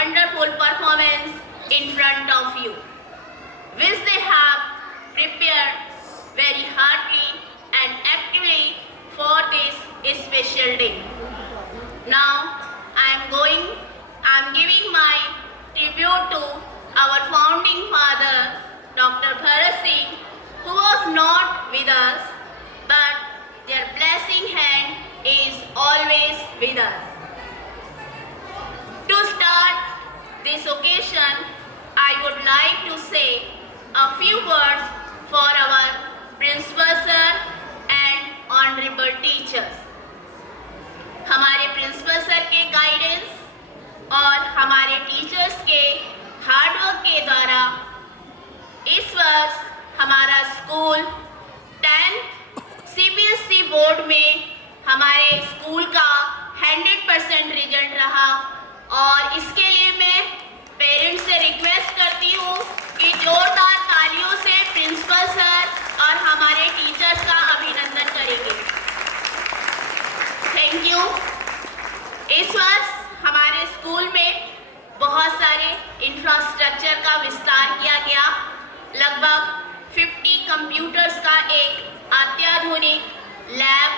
wonderful performance in front of you, which they have prepared very hardly and actively for this special day. Now, I'm giving my tribute to our founding father, Dr. Bharat Singh, who was not with us, but their blessing hand is always with us. To start this occasion, I would like to say a few words for our principal sir and honorable teachers. हमारे principal sir के guidance और हमारे teachers के hard work के द्वारा इस वर्ष हमारा स्कूल 10th CBSE बोर्ड में हमारे स्कूल का 100% रिजल्ट रहा और इसके लिए मैं पेरेंट्स से रिक्वेस्ट करती हूँ कि जोरदार तालियों से प्रिंसिपल सर और हमारे टीचर्स का अभिनंदन करेंगे। Thank you. इस वर्ष हमारे स्कूल में बहुत सारे इंफ्रास्ट्रक्चर का विस्तार किया गया। लगभग 50 कंप्यूटर्स का एक अत्याधुनिक लैब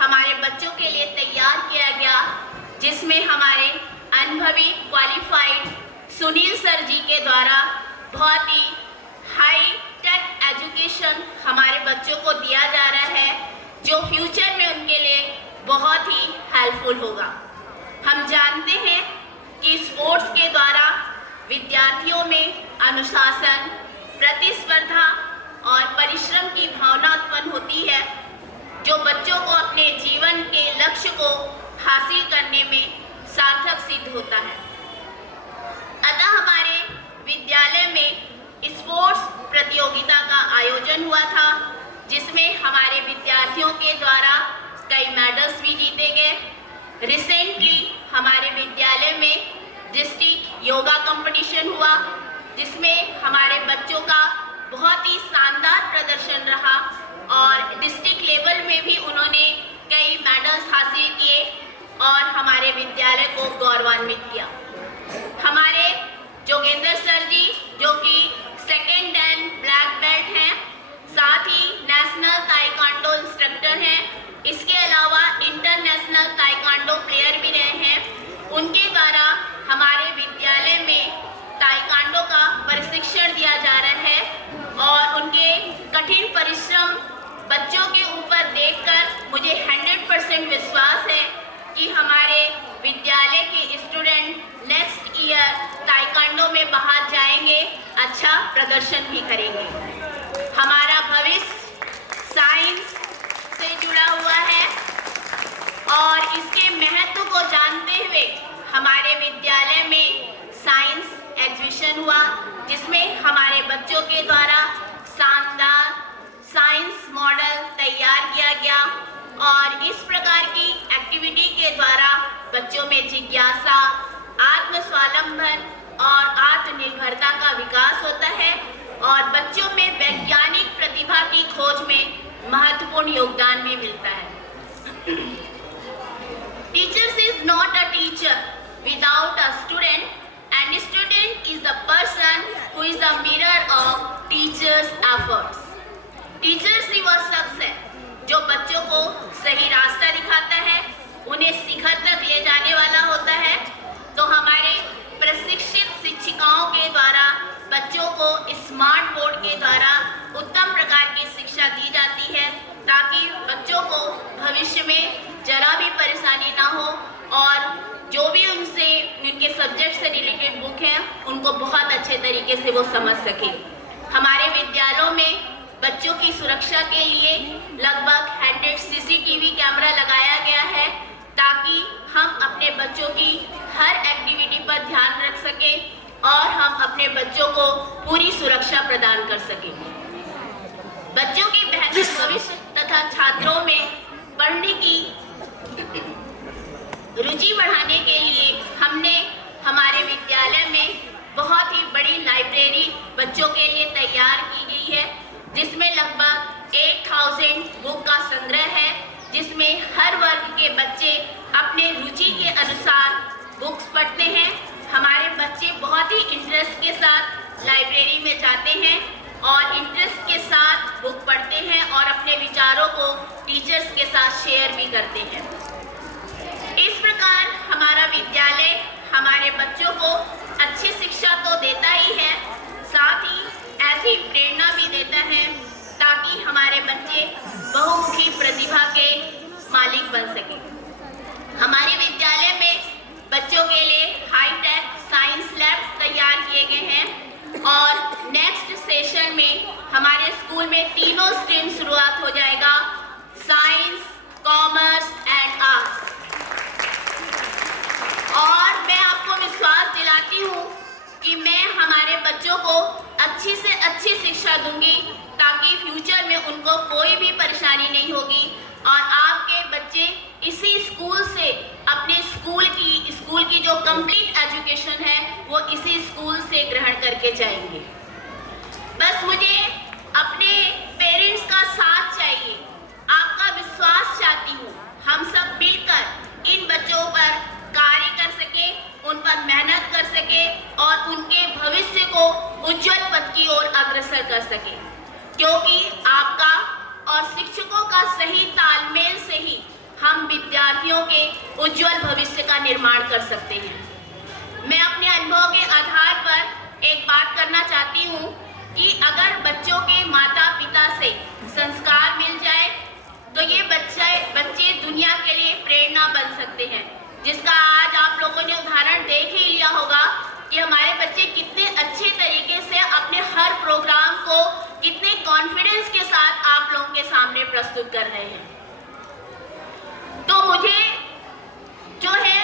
हमारे बच्चों के लिए तैयार किया गया, जिसमें हमारे अनुभवी क्वालिफाइड सुनील सर जी के द्वारा बहुत ही हाई टेक एजुकेशन हमारे बच्चों को दिया जा रहा है, जो फ्यूचर में उनके लिए बहुत ही हेल्पफुल होगा। हम जानते हैं कि स्पोर्ट्स के द्वारा विद्यार्थियों में अनुशासन, प्रतिस्पर्धा और परिश्रम की भावना उत्पन्न होती है, जो बच्चों को अपने जीवन के लक्ष्य को हासिल करने में सार्थक सिद्ध होता है। अतः हमारे विद्यालय में स्पोर्ट्स प्रतियोगिता का आयोजन हुआ था, जिसमें हमारे विद्यार्थियों के द्वारा कई मेडल्स भी जीते गए। रिसेंटली हमारे विद्यालय में डिस्ट्रिक्ट योगा कंपटीशन हुआ, जिसमें हमारे बच्चों का बहुत ही शानदार प्रदर्शन रहा और डिस्ट्रिक्ट लेवल में भी उन्होंने कई मेडल्स हासिल किए और हमारे विद्यालय को गौरवान्वित किया। हमारे जोगेंद्र सर जी, जो कि 2nd एंड ब्लैक बेल्ट हैं, साथ ही नेशनल ताइक्वांडो इंस्ट्रक्टर हैं, इसके अलावा इंटरनेशनल ताइक्वांडो प्लेयर भी रहे हैं। उनके द्वारा हमारे विद्यालय में ताइक्वांडो का प्रशिक्षण दिया जा रहा है और उनके कठिन परिश्रम बच्चों के ऊपर देखकर मुझे 100% विश्वास है कि हमारे विद्यालय के स्टूडेंट नेक्स्ट ईयर ताइक्वांडो में बाहर जाएंगे, अच्छा प्रदर्शन भी करेंगे। हमारा भविष्य साइंस से जुड़ा हुआ है और इसके महत्व को जानते हुए हमारे विद्यालय में साइंस एग्जीबिशन हुआ, जिसमें हमारे बच्चों के द्वारा शानदार साइंस मॉडल तैयार किया गया और इस प्रकार की एक्टिविटी के द्वारा बच्चों में जिज्ञासा, आत्मस्वावलंबन और आत्मनिर्भरता का विकास होता है और बच्चों में वैज्ञानिक प्रतिभा की खोज में महत्वपूर्ण योगदान भी मिलता है। Teachers is not a teacher without a student, and student is the person who is the mirror of teachers' efforts. Teachers ही वह शख्स है जो बच्चों को सही रास्ता दिखाता है, उन्हें शिखर तक ले जाने वाला होता है। तो हमारे प्रशिक्षित शिक्षिकाओं के द्वारा बच्चों को स्मार्ट बोर्ड के द्वारा उत्तम प्रकार की शिक्षा दी जाती है, ताकि बच्चों को भविष्य में जरा भी परेशानी ना हो और जो भी उनके सब्जेक्ट से रिलेटेड बुक हैं उनको बहुत अच्छे तरीके से वो समझ सके। हमारे विद्यालयों में बच्चों की सुरक्षा के लिए लगभग 100 CCTV कैमरा लगाया गया है, ताकि हम अपने बच्चों की हर एक्टिविटी पर ध्यान रख सकें और हम अपने बच्चों को पूरी सुरक्षा प्रदान कर सकें। बच्चों के बेहतर भविष्य तथा छात्रों में पढ़ने की रुचि बढ़ाने के लिए हमने हमारे विद्यालय में बहुत ही बड़ी लाइब्रेरी बच्चों के लिए तैयार की गई है, जिसमें लगभग 8000 बुक का संग्रह है, जिसमें हर वर्ग के बच्चे अपने रुचि के अनुसार बुक्स पढ़ते हैं। हमारे इंटरेस्ट के साथ लाइब्रेरी में जाते हैं और इंटरेस्ट के साथ बुक पढ़ते हैं और अपने विचारों को टीचर्स के साथ शेयर भी करते हैं। इस प्रकार हमारा विद्यालय हमारे बच्चों को अच्छी शिक्षा तो देता ही है, साथ ही ऐसी प्रेरणा भी देता है ताकि हमारे बच्चे बहुमुखी प्रतिभा के मालिक बन सके। हमारे विद्यालय में बच्चों के लिए हाईटेक साइंस लैब तैयार किए गए हैं और नेक्स्ट सेशन में हमारे स्कूल में तीनों स्ट्रीम शुरुआत हो जाएगा, साइंस, कॉमर्स एंड आर्ट्स। और मैं आपको विश्वास दिलाती हूँ कि मैं हमारे बच्चों को अच्छी से अच्छी शिक्षा दूंगी ताकि फ्यूचर में उनको कोई भी परेशानी नहीं होगी और आपके बच्चे इसी स्कूल से अपने स्कूल की जो कंप्लीट एजुकेशन है वो इसी स्कूल से ग्रहण करके जाएंगे। बस मुझे अपने पेरेंट्स का साथ चाहिए, आपका विश्वास चाहती हूँ। हम सब मिलकर इन बच्चों पर कार्य कर सके, उन पर मेहनत कर सके और उनके भविष्य को उज्जवल पथ की ओर अग्रसर कर सके, क्योंकि आपका और शिक्षकों का सही तालमेल से ही हम विद्यार्थियों के उज्जवल भविष्य का निर्माण कर सकते हैं। मैं अपने अनुभव के आधार पर एक बात करना चाहती हूँ कि अगर बच्चों के माता पिता से संस्कार मिल जाए तो ये बच्चे दुनिया के लिए प्रेरणा बन सकते हैं, जिसका आज आप लोगों ने उदाहरण देख ही लिया होगा कि हमारे बच्चे कितने अच्छे तरीके से अपने हर प्रोग्राम को कितने कॉन्फिडेंस के साथ आप लोगों के सामने प्रस्तुत कर रहे हैं। तो मुझे जो है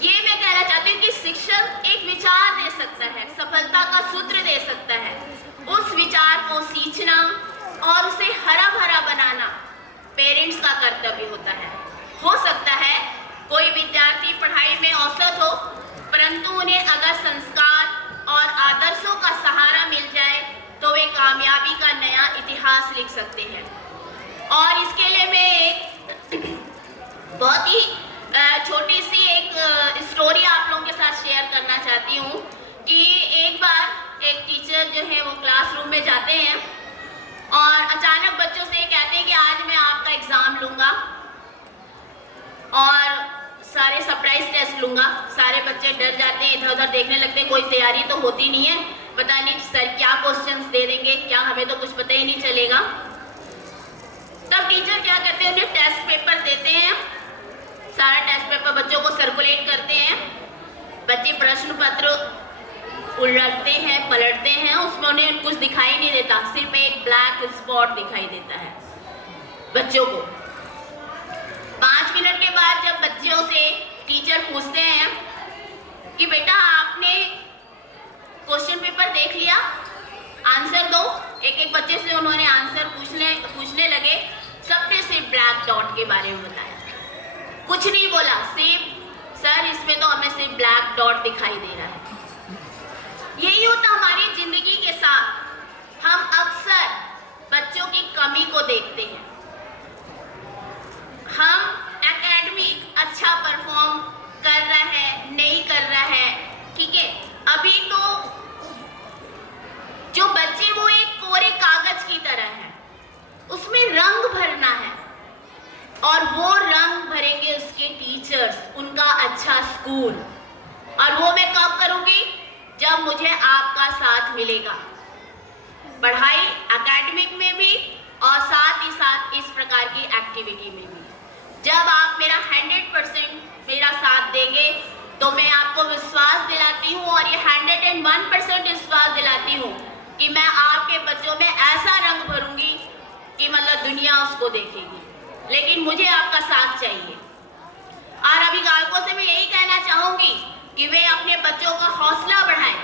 ये मैं कहना चाहती हूँ कि शिक्षक एक विचार दे सकता है, सफलता का सूत्र दे सकता है। उस विचार को सींचना और उसे हरा भरा बनाना पेरेंट्स का कर्तव्य होता है। हो सकता है कोई विद्यार्थी पढ़ाई में औसत हो, परंतु उन्हें अगर संस्कार और आदर्शों का सहारा मिल जाए तो वे कामयाबी का नया इतिहास लिख सकते हैं। और इसके लिए मैं एक बहुत ही छोटी सी एक स्टोरी आप लोगों के साथ शेयर करना चाहती हूँ कि एक बार एक टीचर जो है वो क्लासरूम में जाते हैं और अचानक बच्चों से कहते हैं कि आज मैं आपका एग्ज़ाम लूँगा और सारे सरप्राइज टेस्ट लूँगा। सारे बच्चे डर जाते हैं, इधर उधर देखने लगते हैं, कोई तैयारी तो होती नहीं है, पता नहीं सर क्या क्वेश्चंस दे देंगे, क्या हमें तो कुछ पता ही नहीं चलेगा। तब टीचर क्या करते हैं, उन्हें टेस्ट पेपर देते हैं, सारा टेस्ट पेपर बच्चों को सर्कुलेट करते हैं। बच्चे प्रश्न पत्र उलटते हैं, पलटते हैं, उसमें उन्हें कुछ दिखाई नहीं देता, सिर्फ एक ब्लैक स्पॉट दिखाई देता है बच्चों को। 5 मिनट के बाद जब बच्चों से टीचर पूछते हैं कि बेटा आपने क्वेश्चन पेपर देख लिया, आंसर दो, एक एक बच्चे से उन्होंने आंसर पूछने लगे। सबने सिर्फ ब्लैक डॉट के बारे में बताया, कुछ नहीं बोला, सिर्फ सर इसमें तो हमें सिर्फ ब्लैक डॉट दिखाई दे रहा है। यही होता हमारी जिंदगी के साथ, हम अक्सर बच्चों की कमी को देखते हैं। हम एकेडमिक अच्छा परफॉर्म कर रहा है, नहीं कर रहा है, ठीक है, अभी तो जो बच्चे वो एक कोरे कागज की तरह है, उसमें रंग भरना है और वो रंग भरेंगे उसके टीचर्स, उनका अच्छा स्कूल। और वो मैं कब करूँगी, जब मुझे आपका साथ मिलेगा, पढ़ाई एकेडमिक में भी और साथ ही साथ इस प्रकार की एक्टिविटी में भी। जब आप मेरा 100% मेरा साथ देंगे तो मैं आपको विश्वास दिलाती हूँ और ये 101% विश्वास दिलाती हूँ कि मैं आपके बच्चों में ऐसा रंग भरूंगी कि मतलब दुनिया उसको देखेगी। लेकिन मुझे आपका साथ चाहिए। और अभिभावकों से मैं यही कहना चाहूँगी कि वे अपने बच्चों का हौसला बढ़ाएं,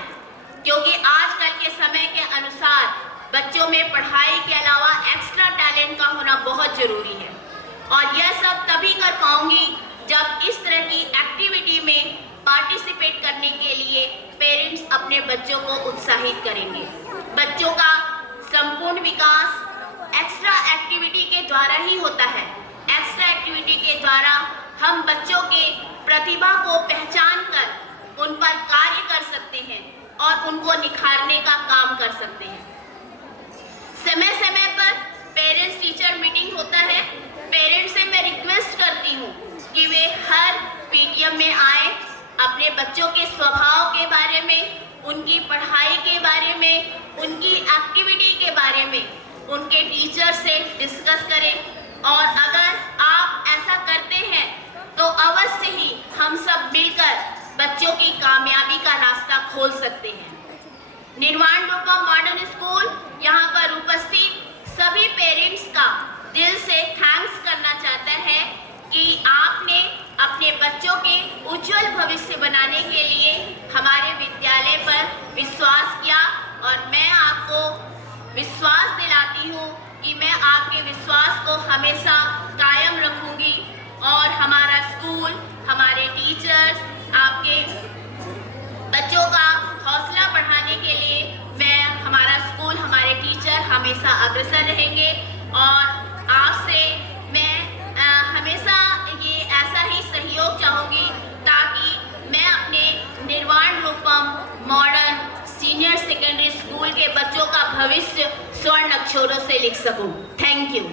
क्योंकि आजकल के समय के अनुसार बच्चों में पढ़ाई के अलावा एक्स्ट्रा टैलेंट का होना बहुत ज़रूरी है। और यह सब तभी कर पाऊंगी जब इस तरह की एक्टिविटी में पार्टिसिपेट करने के लिए पेरेंट्स अपने बच्चों को उत्साहित करेंगे। बच्चों का संपूर्ण विकास एक्स्ट्रा एक्टिविटी के द्वारा ही होता है। एक्स्ट्रा एक्टिविटी के द्वारा हम बच्चों के प्रतिभा को पहचान कर उन पर कार्य कर सकते हैं। और उनको निखारने का काम कर सकते हैं। समय समय पर पेरेंट्स टीचर मीटिंग होता है। पेरेंट्स से मैं रिक्वेस्ट करती हूँ कि वे हर पीटीएम में आए, अपने बच्चों के स्वभाव के बारे में, उनकी पढ़ाई के बारे में, उनकी एक्टिविटी के बारे में उनके टीचर से डिस्कस करें। और अगर आप ऐसा करते हैं तो अवश्य ही हम सब मिलकर बच्चों की कामयाबी का रास्ता खोल सकते हैं। निर्वाण रूपम मॉडर्न स्कूल यहाँ पर उपस्थित सभी पेरेंट्स का दिल से थैंक्स करना चाहता है कि आपने अपने बच्चों के उज्जवल भविष्य बनाने के लिए हमारे विद्यालय पर विश्वास किया। और मैं आपको विश्वास दिलाती हूँ कि मैं आपके विश्वास को हमेशा कायम रखूँगी और हमारा स्कूल, हमारे टीचर्स, आपके बच्चों का हौसला बढ़ाने के लिए हमारा स्कूल, हमारे टीचर हमेशा अग्रसर रहेंगे। और आपसे मैं हमेशा ये ऐसा ही सहयोग चाहूँगी ताकि मैं अपने निर्वाण रूपम मॉडर्न सीनियर सेकेंडरी स्कूल के बच्चों का भविष्य स्वर्ण अक्षरों से लिख सकूं। Thank you.